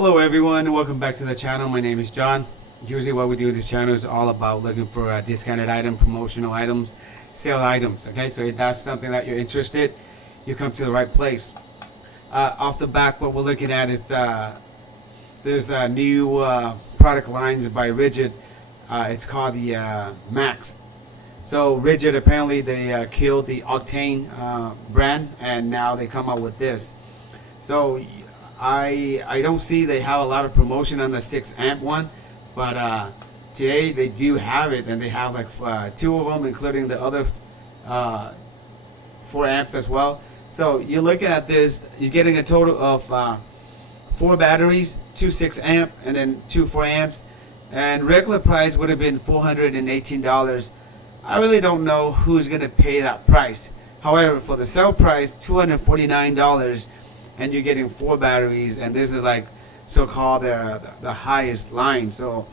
Hello everyone, welcome back to the channel. My name is John. Usually what we do in this channel is all about looking for a discounted item, promotional items, sale items. Okay, so if that's something that you're interested, you come to the right place. Off the back, what we're looking at is there's a new product lines by RIDGID. It's called the Max. So RIDGID, apparently they killed the Octane brand, and now they come out with this. So I don't see they have a lot of promotion on the 6 amp one, but today they do have it, and they have like 2 of them, including the other 4 amps as well. So you're looking at this, you're getting a total of 4 batteries, 2 6 amp, and then 2 4 amps, and regular price would have been $418. I really don't know who's gonna pay that price. However, for the sale price, $249, and you're getting 4 batteries, and this is like so-called the highest line. So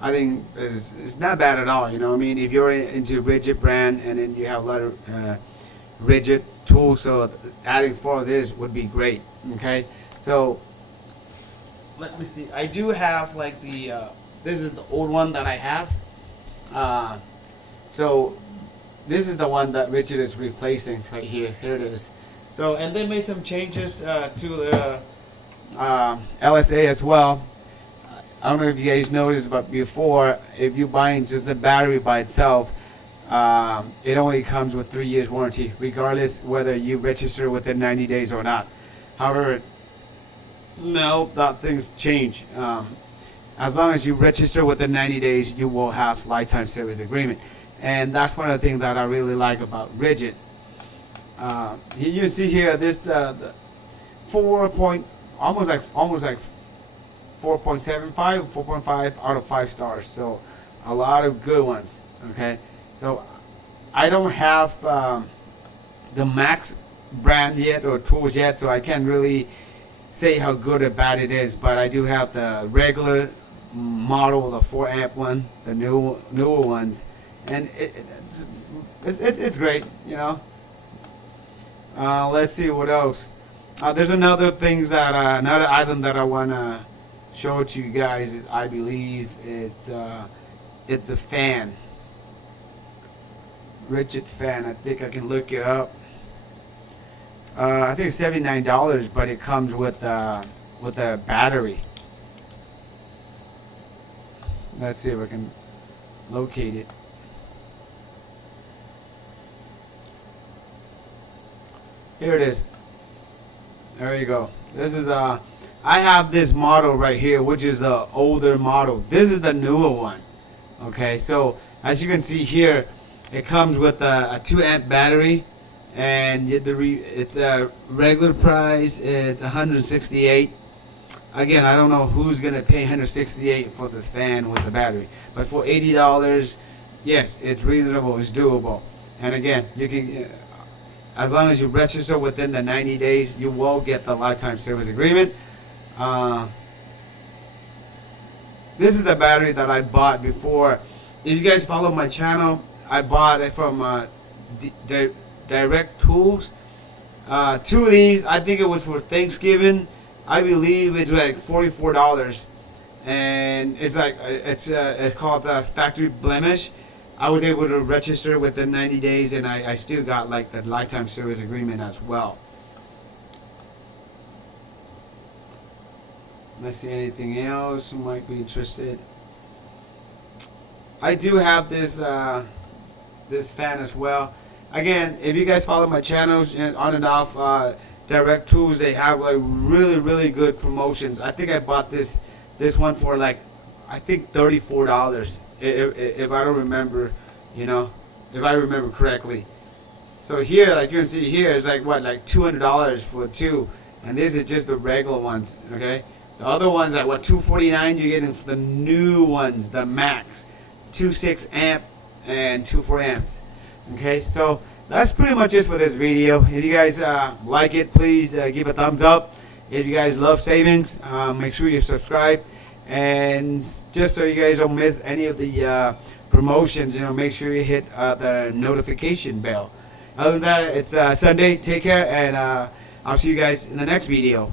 I think it's not bad at all. You know what I mean? If you're into RIDGID brand, and then you have a lot of RIDGID tools, so adding 4 of this would be great. Okay, so let me see. I do have like the this is the old one that I have. So this is the one that RIDGID is replacing right here. Here it is. So, and they made some changes to the LSA as well. I don't know if you guys noticed, but before, if you're buying just the battery by itself, it only comes with 3 years warranty, regardless whether you register within 90 days or not. However, no, that things change. As long as you register within 90 days, you will have lifetime service agreement, and that's one of the things that I really like about RIDGID. You see here this the 4 point, almost like 4.75, 4.5 out of 5 stars. So a lot of good ones. Okay, so I don't have the Max brand yet or tools yet, so I can't really say how good or bad it is. But I do have the regular model, the 4 amp one, the newer ones, and it's great, you know. Let's see what else. There's another things that another item that I wanna show to you guys. I believe it's the fan, RIDGID fan. I think I can look it up. I think it's $79, but it comes with a battery. Let's see if I can locate it. Here it is. There you go. This is I have this model right here, which is the older model. This is the newer one. Okay, so as you can see here, it comes with a 2 amp battery, and it's a regular price. It's $168. Again, I don't know who's gonna pay $168 for the fan with the battery, but for $80, yes, it's reasonable. It's doable. And again, you can. As long as you register within the 90 days, you will get the lifetime service agreement. This is the battery that I bought before. If you guys follow my channel, I bought it from Direct Tools. 2 of these, I think it was for Thanksgiving. I believe it's like $44, and it's like it's called Factory Blemish. I was able to register within 90 days, and I still got like the lifetime service agreement as well. Let's see, anything else you might be interested. I do have this this fan as well. Again, if you guys follow my channels on and off Direct Tools, they have like really good promotions. I think I bought this one for like, I think $34. If I don't remember, you know, if I remember correctly. So here, like you can see here, it's like what, like $200 for 2, and these are just the regular ones. Okay, the other ones at what, $249. You're getting the new ones, the Max, 2 6 amp and 2 4 amps. Okay, so that's pretty much it for this video. If you guys like it, please give a thumbs up. If you guys love savings, make sure you subscribe. And just so you guys don't miss any of the promotions, you know, make sure you hit the notification bell. Other than that, it's Sunday. Take care, and I'll see you guys in the next video.